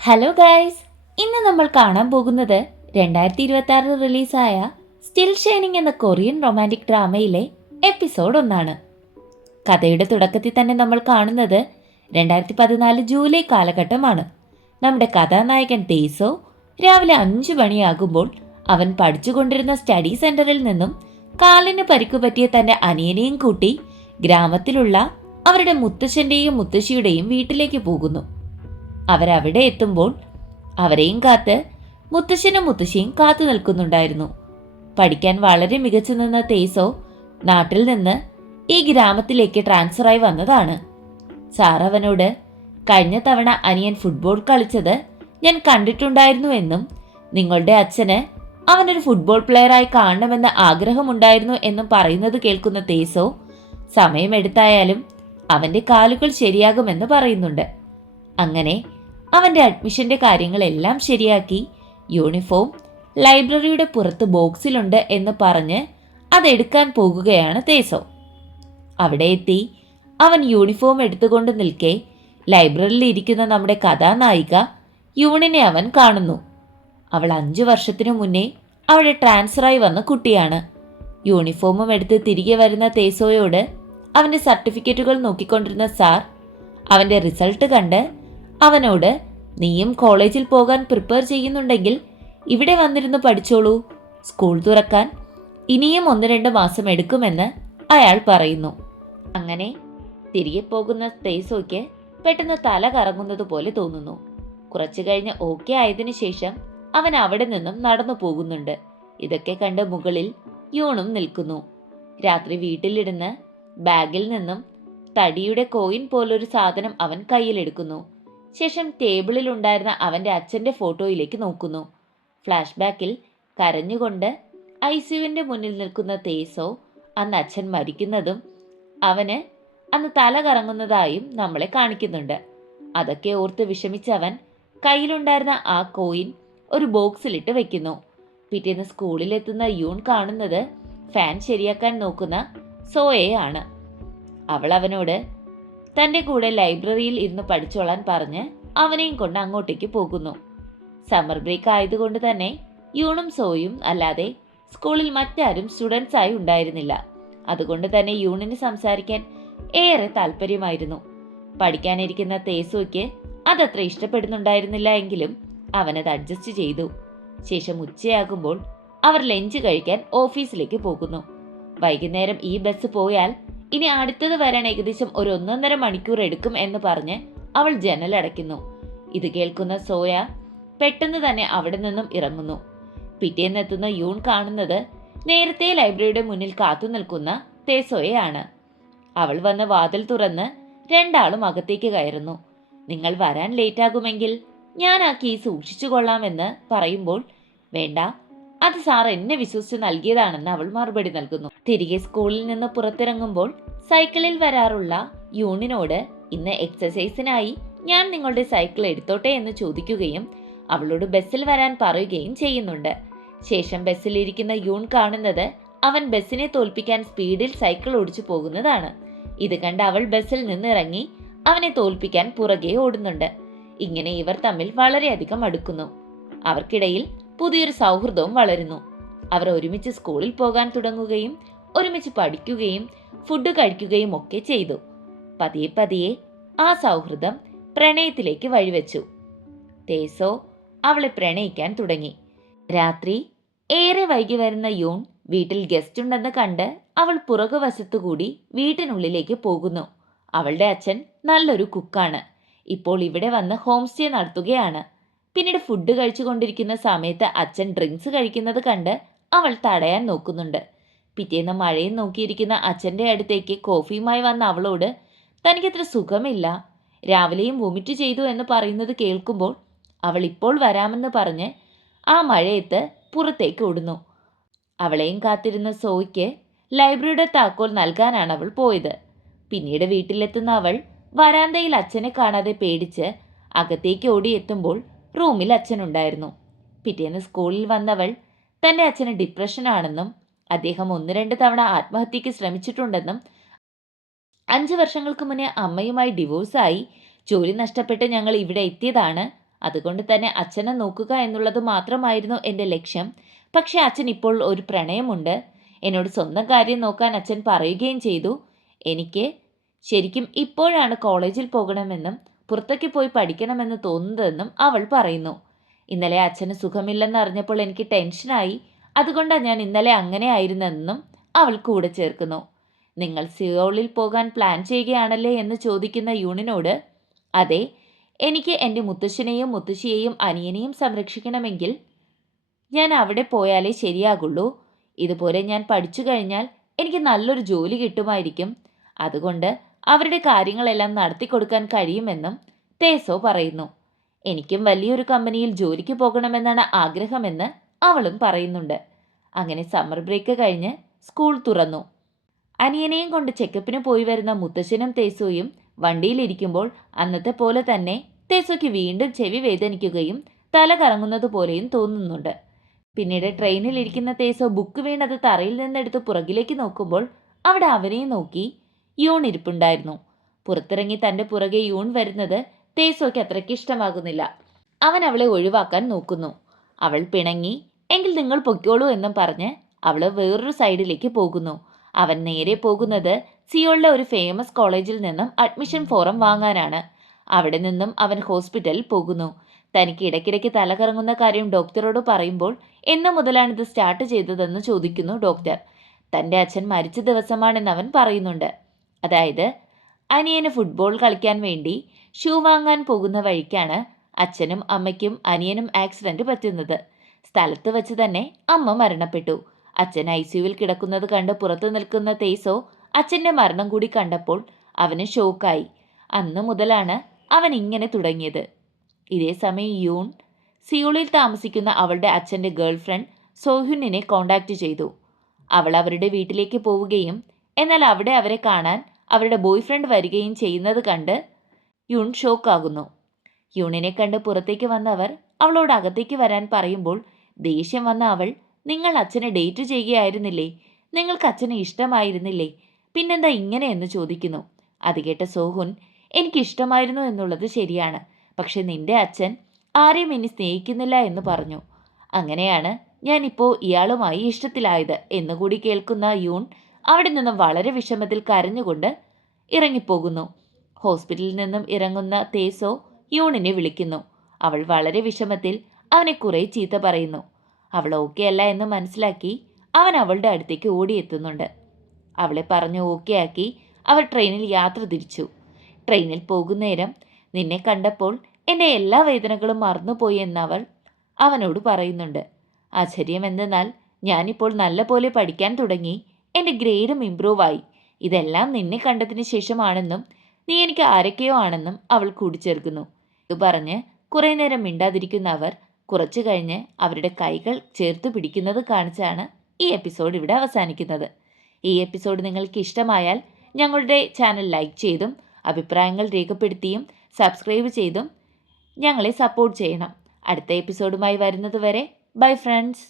Hello guys, ഇന്ന് നമ്മൾ കാണാൻ പോകുന്നത് 2026 റിലീസായ സ്റ്റിൽ ഷൈനിങ് എന്ന കൊറിയൻ റൊമാൻറ്റിക് ഡ്രാമയിലെ എപ്പിസോഡ് 1. കഥയുടെ തുടക്കത്തിൽ തന്നെ നമ്മൾ കാണുന്നത് 2014 ജൂലൈ കാലഘട്ടമാണ്. നമ്മുടെ കഥാനായകൻ തേസോ രാവിലെ 5 മണിയാകുമ്പോൾ അവൻ പഠിച്ചുകൊണ്ടിരുന്ന സ്റ്റഡി സെന്ററിൽ നിന്നും കാലിന് പരിക്കുപറ്റിയ തന്റെ അനിയനെയും കൂട്ടി ഗ്രാമത്തിലുള്ള അവരുടെ മുത്തശ്ശന്റെയും മുത്തശ്ശിയുടെയും വീട്ടിലേക്ക് പോകുന്നു. അവരവിടെ എത്തുമ്പോൾ അവരെയും കാത്ത് മുത്തശ്ശനും മുത്തശ്ശിയും കാത്തു നിൽക്കുന്നുണ്ടായിരുന്നു. പഠിക്കാൻ വളരെ മികച്ചു നിന്ന തേസോ നാട്ടിൽ നിന്ന് ഈ ഗ്രാമത്തിലേക്ക് ട്രാൻസ്ഫറായി വന്നതാണ്. സാർ അവനോട് കഴിഞ്ഞ തവണ അനിയൻ ഫുട്ബോൾ കളിച്ചത് ഞാൻ കണ്ടിട്ടുണ്ടായിരുന്നു എന്നും നിങ്ങളുടെ അച്ഛന് അവനൊരു ഫുട്ബോൾ പ്ലെയറായി കാണണമെന്ന ആഗ്രഹമുണ്ടായിരുന്നു എന്നും പറയുന്നത് കേൾക്കുന്ന തേസോ സമയമെടുത്തായാലും അവന്റെ കാലുകൾ ശരിയാകുമെന്ന് പറയുന്നുണ്ട്. അങ്ങനെ അവന്റെ അഡ്മിഷന്റെ കാര്യങ്ങളെല്ലാം ശരിയാക്കി യൂണിഫോം ലൈബ്രറിയുടെ പുറത്ത് ബോക്സിലുണ്ട് എന്ന് പറഞ്ഞ് അതെടുക്കാൻ പോകുകയാണ് തേസോ. അവിടെ എത്തി അവൻ യൂണിഫോം എടുത്തുകൊണ്ട് നിൽക്കെ ലൈബ്രറിയിൽ ഇരിക്കുന്ന നമ്മുടെ കഥാനായിക യൂണിനെ അവൻ കാണുന്നു. അവൾ 5 വർഷത്തിനു മുന്നേ അവിടെ ട്രാൻസ്ഫറായി വന്ന കുട്ടിയാണ്. യൂണിഫോമും എടുത്ത് തിരികെ വരുന്ന തേസോയോട് അവന്റെ സർട്ടിഫിക്കറ്റുകൾ നോക്കിക്കൊണ്ടിരുന്ന സാർ അവന്റെ റിസൾട്ട് കണ്ട് അവനോട് നീയും കോളേജിൽ പോകാൻ പ്രിപ്പയർ ചെയ്യുന്നുണ്ടെങ്കിൽ ഇവിടെ വന്നിരുന്ന് പഠിച്ചോളൂ, സ്കൂൾ തുറക്കാൻ ഇനിയും 1-2 മാസം എടുക്കുമെന്ന് അയാൾ പറയുന്നു. അങ്ങനെ തിരികെ പോകുന്ന തേസോയ്ക്ക് പെട്ടെന്ന് തല കറങ്ങുന്നത് പോലെ തോന്നുന്നു. കുറച്ചു കഴിഞ്ഞ് ഓക്കെ ആയതിനു ശേഷം അവൻ അവിടെ നിന്നും നടന്നു പോകുന്നുണ്ട്. ഇതൊക്കെ കണ്ട് മുകളിൽ യൂണും നിൽക്കുന്നു. രാത്രി വീട്ടിലിരുന്ന് ബാഗിൽ നിന്നും തടിയുടെ കോയിൻ പോലൊരു സാധനം അവൻ കയ്യിലെടുക്കുന്നു. ശേഷം ടേബിളിൽ ഉണ്ടായിരുന്ന അവന്റെ അച്ഛന്റെ ഫോട്ടോയിലേക്ക് നോക്കുന്നു. ഫ്ലാഷ് ബാക്കിൽ കരഞ്ഞുകൊണ്ട് ഐസിയുവിന്റെ മുന്നിൽ നിൽക്കുന്ന തേസോ അന്ന് അച്ഛൻ മരിക്കുന്നതും അവന് അന്ന് തല കറങ്ങുന്നതായും നമ്മളെ കാണിക്കുന്നുണ്ട്. അതൊക്കെ ഓർത്ത് വിഷമിച്ചവൻ കയ്യിലുണ്ടായിരുന്ന ആ കോയിൻ ഒരു ബോക്സിലിട്ട് വെക്കുന്നു. പിറ്റേന്ന് സ്കൂളിലെത്തുന്ന യൂൺ കാണുന്നത് ഫാൻ ശരിയാക്കാൻ നോക്കുന്ന സോയയാണ്. അവൾ അവനോട് തൻ്റെ കൂടെ ലൈബ്രറിയിൽ ഇരുന്ന് പഠിച്ചോളാൻ പറഞ്ഞ് അവനെയും കൊണ്ട് അങ്ങോട്ടേക്ക് പോകുന്നു. സമ്മർ ബ്രേക്ക് ആയതുകൊണ്ട് തന്നെ യൂണും സോയും അല്ലാതെ സ്കൂളിൽ മറ്റാരും സ്റ്റുഡൻസായി ഉണ്ടായിരുന്നില്ല. അതുകൊണ്ട് തന്നെ യൂണിന് സംസാരിക്കാൻ ഏറെ താല്പര്യമായിരുന്നു. പഠിക്കാനിരിക്കുന്ന തേസോയ്ക്ക് അതത്ര ഇഷ്ടപ്പെടുന്നുണ്ടായിരുന്നില്ല എങ്കിലും അവനത് അഡ്ജസ്റ്റ് ചെയ്തു. ശേഷം ഉച്ചയാകുമ്പോൾ അവർ ലഞ്ച് കഴിക്കാൻ ഓഫീസിലേക്ക് പോകുന്നു. വൈകുന്നേരം ഈ ബസ് പോയാൽ ഇനി അടുത്തത് വരാൻ ഏകദേശം ഒരു 1.5 മണിക്കൂർ എടുക്കും എന്ന് പറഞ്ഞ് അവൾ ജനലടയ്ക്കുന്നു. ഇത് കേൾക്കുന്ന സോയ പെട്ടെന്ന് തന്നെ അവിടെ നിന്നും ഇറങ്ങുന്നു. പിറ്റേന്നെത്തുന്ന യൂൺ കാണുന്നത് നേരത്തെ ലൈബ്രറിയുടെ മുന്നിൽ കാത്തു നിൽക്കുന്ന തേസോയെയാണ്. അവൾ വന്ന് വാതിൽ തുറന്ന് രണ്ടാളും അകത്തേക്ക് കയറുന്നു. നിങ്ങൾ വരാൻ ലേറ്റാകുമെങ്കിൽ ഞാൻ ആ കീ സൂക്ഷിച്ചു കൊള്ളാമെന്ന് പറയുമ്പോൾ വേണ്ട, അത് സാർ എന്നെ വിശ്വസിച്ച് നൽകിയതാണെന്ന് അവൾ മറുപടി നൽകുന്നു. തിരികെ സ്കൂളിൽ നിന്ന് പുറത്തിറങ്ങുമ്പോൾ സൈക്കിളിൽ വരാറുള്ള യൂണിനോട് ഇന്ന് എക്സസൈസിനായി ഞാൻ നിങ്ങളുടെ സൈക്കിൾ എടുത്തോട്ടെ എന്ന് ചോദിക്കുകയും അവളോട് ബസ്സിൽ വരാൻ പറയുകയും ചെയ്യുന്നുണ്ട്. ശേഷം ബസ്സിലിരിക്കുന്ന യൂൺ കാണുന്നത് അവൻ ബസ്സിനെ തോൽപ്പിക്കാൻ സ്പീഡിൽ സൈക്കിൾ ഓടിച്ചു പോകുന്നതാണ്. ഇത് കണ്ട് അവൾ ബസ്സിൽ നിന്നിറങ്ങി അവനെ തോൽപ്പിക്കാൻ പുറകെ ഓടുന്നുണ്ട്. ഇങ്ങനെ ഇവർ തമ്മിൽ വളരെയധികം അടുക്കുന്നു. അവർക്കിടയിൽ പുതിയൊരു സൗഹൃദവും വളരുന്നു. അവർ ഒരുമിച്ച് സ്കൂളിൽ പോകാൻ തുടങ്ങുകയും ഒരുമിച്ച് പഠിക്കുകയും ഫുഡ് കഴിക്കുകയും ഒക്കെ ചെയ്തു. പതിയെ പതിയെ ആ സൗഹൃദം പ്രണയത്തിലേക്ക് വഴിവെച്ചു. തേസോ അവളെ പ്രണയിക്കാൻ തുടങ്ങി. രാത്രി ഏറെ വൈകി വരുന്ന യൂൺ വീട്ടിൽ ഗസ്റ്റ് ഉണ്ടെന്ന് കണ്ട് അവൾ പുറകുവശത്തുകൂടി വീട്ടിനുള്ളിലേക്ക് പോകുന്നു. അവളുടെ അച്ഛൻ നല്ലൊരു കുക്കാണ്. ഇപ്പോൾ ഇവിടെ വന്ന് ഹോം സ്റ്റേ നടത്തുകയാണ്. പിന്നീട് ഫുഡ് കഴിച്ചുകൊണ്ടിരിക്കുന്ന സമയത്ത് അച്ഛൻ ഡ്രിങ്ക്സ് കഴിക്കുന്നത് കണ്ട് അവൾ തടയാൻ നോക്കുന്നുണ്ട്. പിറ്റേന്ന് മഴയും നോക്കിയിരിക്കുന്ന അച്ഛൻ്റെ അടുത്തേക്ക് കോഫിയുമായി വന്ന അവളോട് തനിക്കത്ര സുഖമില്ല, രാവിലെയും വൊമിറ്റ് ചെയ്തു എന്ന് പറയുന്നത് കേൾക്കുമ്പോൾ അവൾ ഇപ്പോൾ വരാമെന്ന് പറഞ്ഞ് ആ മഴയത്ത് പുറത്തേക്ക് ഓടുന്നു. അവളെയും കാത്തിരുന്ന സോയ്ക്ക് ലൈബ്രറിയുടെ താക്കോൽ നൽകാനാണ് അവൾ പോയത്. പിന്നീട് വീട്ടിലെത്തുന്ന അവൾ വരാന്തയിൽ അച്ഛനെ കാണാതെ പേടിച്ച് അകത്തേക്ക് ഓടിയെത്തുമ്പോൾ റൂമിൽ അച്ഛനുണ്ടായിരുന്നു. പിറ്റേന്ന് സ്കൂളിൽ വന്നവൾ തൻ്റെ അച്ഛന് ഡിപ്രഷനാണെന്നും അദ്ദേഹം 1-2 തവണ ആത്മഹത്യക്ക് ശ്രമിച്ചിട്ടുണ്ടെന്നും 5 വർഷങ്ങൾക്ക് മുന്നേ അമ്മയുമായി ഡിവോഴ്സായി ജോലി നഷ്ടപ്പെട്ട് ഞങ്ങൾ ഇവിടെ എത്തിയതാണ്, അതുകൊണ്ട് തന്നെ അച്ഛനെ നോക്കുക എന്നുള്ളത് മാത്രമായിരുന്നു എൻ്റെ ലക്ഷ്യം. പക്ഷേ അച്ഛൻ ഇപ്പോൾ ഒരു പ്രണയമുണ്ട്. എന്നോട് സ്വന്തം കാര്യം നോക്കാൻ അച്ഛൻ പറയുകയും ചെയ്തു. എനിക്ക് ശരിക്കും ഇപ്പോഴാണ് കോളേജിൽ പോകണമെന്നും പുറത്തേക്ക് പോയി പഠിക്കണമെന്ന് തോന്നുന്നതെന്നും അവൾ പറയുന്നു. ഇന്നലെ അച്ഛന് സുഖമില്ലെന്ന് അറിഞ്ഞപ്പോൾ എനിക്ക് ടെൻഷനായി. അതുകൊണ്ടാണ് ഞാൻ ഇന്നലെ അങ്ങനെ ആയിരുന്നെന്നും അവൾ കൂടെ ചേർക്കുന്നു. നിങ്ങൾ സിയോളിൽ പോകാൻ പ്ലാൻ ചെയ്യുകയാണല്ലേ എന്ന് ചോദിക്കുന്ന യൂണിനോട്, അതെ, എനിക്ക് എൻ്റെ മുത്തശ്ശനെയും മുത്തശ്ശിയെയും അനിയനെയും സംരക്ഷിക്കണമെങ്കിൽ ഞാൻ അവിടെ പോയാലേ ശരിയാകുള്ളൂ. ഇതുപോലെ ഞാൻ പഠിച്ചു കഴിഞ്ഞാൽ എനിക്ക് നല്ലൊരു ജോലി കിട്ടുമായിരിക്കും. അതുകൊണ്ട് അവരുടെ കാര്യങ്ങളെല്ലാം നടത്തിക്കൊടുക്കാൻ കഴിയുമെന്നും തേസോ പറയുന്നു. എനിക്കും വലിയൊരു കമ്പനിയിൽ ജോലിക്ക് പോകണമെന്നാണ് ആഗ്രഹമെന്ന് അവളും പറയുന്നുണ്ട്. അങ്ങനെ സമ്മർ ബ്രേക്ക് കഴിഞ്ഞ് സ്കൂൾ തുറന്നു. അനിയനെയും കൊണ്ട് ചെക്കപ്പിന് പോയി വരുന്ന മുത്തശ്ശനും തേസോയും വണ്ടിയിലിരിക്കുമ്പോൾ അന്നത്തെ പോലെ തന്നെ തേസോയ്ക്ക് വീണ്ടും ചെവി വേദനിക്കുകയും തല കറങ്ങുന്നത് പോലെയും തോന്നുന്നുണ്ട്. പിന്നീട് ട്രെയിനിലിരിക്കുന്ന തേസോ ബുക്ക് വീണത് തറയിൽ നിന്നെടുത്ത് പുറകിലേക്ക് നോക്കുമ്പോൾ അവിടെ അവനെയും നോക്കി യൂൺ ഇരിപ്പുണ്ടായിരുന്നു. പുറത്തിറങ്ങി തൻ്റെ പുറകെ യൂൺ വരുന്നത് തേസോയ്ക്ക് അത്രയ്ക്ക് ഇഷ്ടമാകുന്നില്ല. അവൻ അവളെ ഒഴിവാക്കാൻ നോക്കുന്നു. അവൾ പിണങ്ങി എങ്കിൽ നിങ്ങൾ പൊയ്ക്കോളൂ എന്നും പറഞ്ഞ് അവൾ വേറൊരു സൈഡിലേക്ക് പോകുന്നു. അവൻ നേരെ പോകുന്നത് സിയോളിലെ ഒരു ഫേമസ് കോളേജിൽ നിന്നും അഡ്മിഷൻ ഫോറം വാങ്ങാനാണ്. അവിടെ നിന്നും അവൻ ഹോസ്പിറ്റലിൽ പോകുന്നു. തനിക്ക് ഇടയ്ക്കിടയ്ക്ക് തലകറങ്ങുന്ന കാര്യം ഡോക്ടറോട് പറയുമ്പോൾ എന്ന് മുതലാണിത് സ്റ്റാർട്ട് ചെയ്തതെന്ന് ചോദിക്കുന്നു ഡോക്ടർ. തൻ്റെ അച്ഛൻ മരിച്ച ദിവസമാണെന്ന് അവൻ പറയുന്നുണ്ട്. അതായത് അനിയന് ഫുട്ബോൾ കളിക്കാൻ വേണ്ടി ഷൂ വാങ്ങാൻ പോകുന്ന വഴിക്കാണ് അച്ഛനും അമ്മയ്ക്കും അനിയനും ആക്സിഡൻറ്റ് പറ്റുന്നത്. സ്ഥലത്ത് വെച്ച് തന്നെ അമ്മ മരണപ്പെട്ടു. അച്ഛൻ ICUവിൽ കിടക്കുന്നത് കണ്ട് പുറത്തു നിൽക്കുന്ന തേസോ അച്ഛൻ്റെ മരണം കൂടി കണ്ടപ്പോൾ അവന് ഷോക്കായി. അന്ന് മുതലാണ് അവൻ ഇങ്ങനെ തുടങ്ങിയത്. ഇതേ സമയം യൂൺ സിയോളിൽ താമസിക്കുന്ന അവളുടെ അച്ഛൻ്റെ ഗേൾഫ്രണ്ട് സോഹ്യുനിനെ കോണ്ടാക്റ്റ് ചെയ്തു. അവൾ അവരുടെ വീട്ടിലേക്ക് പോവുകയും എന്നാൽ അവിടെ അവരെ കാണാൻ അവരുടെ ബോയ്ഫ്രണ്ട് വരികയും ചെയ്യുന്നത് കണ്ട് യൂൺ ഷോക്കാകുന്നു. യൂണിനെ കണ്ട് പുറത്തേക്ക് വന്നവർ അവളോട് അകത്തേക്ക് വരാൻ പറയുമ്പോൾ ദേഷ്യം വന്ന അവൾ, നിങ്ങൾ അച്ഛനെ ഡേറ്റ് ചെയ്യുകയായിരുന്നില്ലേ? നിങ്ങൾക്ക് അച്ഛനെ ഇഷ്ടമായിരുന്നില്ലേ? പിന്നെന്താ ഇങ്ങനെയെന്ന് ചോദിക്കുന്നു. അത് കേട്ട സോഹുൻ, എനിക്കിഷ്ടമായിരുന്നു എന്നുള്ളത് ശരിയാണ്, പക്ഷെ നിന്റെ അച്ഛൻ ആരെയും ഇനി സ്നേഹിക്കുന്നില്ല എന്ന് പറഞ്ഞു. അങ്ങനെയാണ് ഞാനിപ്പോൾ ഇയാളുമായി ഇഷ്ടത്തിലായത് എന്നുകൂടി കേൾക്കുന്ന യൂൺ അവിടെ നിന്നും വളരെ വിഷമത്തിൽ കരഞ്ഞുകൊണ്ട് ഇറങ്ങിപ്പോകുന്നു. ഹോസ്പിറ്റലിൽ നിന്നും ഇറങ്ങുന്ന തേസോ യൂണിനെ വിളിക്കുന്നു. അവൾ വളരെ വിഷമത്തിൽ അവനെ കുറേ ചീത്ത പറയുന്നു. അവൾ ഓക്കെ അല്ല എന്ന് മനസ്സിലാക്കി അവൻ അവളുടെ അടുത്തേക്ക് ഓടിയെത്തുന്നുണ്ട്. അവളെ പറഞ്ഞ് ഓക്കെ ആക്കി അവർ ട്രെയിനിൽ യാത്ര തിരിച്ചു. ട്രെയിനിൽ പോകുന്നേരം നിന്നെ കണ്ടപ്പോൾ എൻ്റെ എല്ലാ വേദനകളും മറന്നുപോയി എന്നവൾ അവനോട് പറയുന്നുണ്ട്. ആശ്ചര്യം എന്തെന്നാൽ ഞാനിപ്പോൾ നല്ല പോലെ പഠിക്കാൻ തുടങ്ങി, എൻ്റെ ഗ്രേഡും ഇംപ്രൂവ് ആയി. ഇതെല്ലാം നിന്നെ കണ്ടതിന് ശേഷമാണെന്നും നീ എനിക്ക് ആരൊക്കെയോ ആണെന്നും അവൾ കൂടിച്ചേർക്കുന്നു. ഇത് പറഞ്ഞ് കുറേ നേരം മിണ്ടാതിരിക്കുന്ന അവർ കുറച്ചു കഴിഞ്ഞ് അവരുടെ കൈകൾ ചേർത്ത് പിടിക്കുന്നത് കാണിച്ചാണ് ഈ എപ്പിസോഡ് ഇവിടെ അവസാനിക്കുന്നത്. ഈ എപ്പിസോഡ് നിങ്ങൾക്ക് ഇഷ്ടമായാൽ ഞങ്ങളുടെ ചാനൽ ലൈക്ക് ചെയ്തും അഭിപ്രായങ്ങൾ രേഖപ്പെടുത്തിയും സബ്സ്ക്രൈബ് ചെയ്തും ഞങ്ങളെ സപ്പോർട്ട് ചെയ്യണം. അടുത്ത എപ്പിസോഡുമായി വരുന്നത് വരെ ബൈ ഫ്രണ്ട്സ്.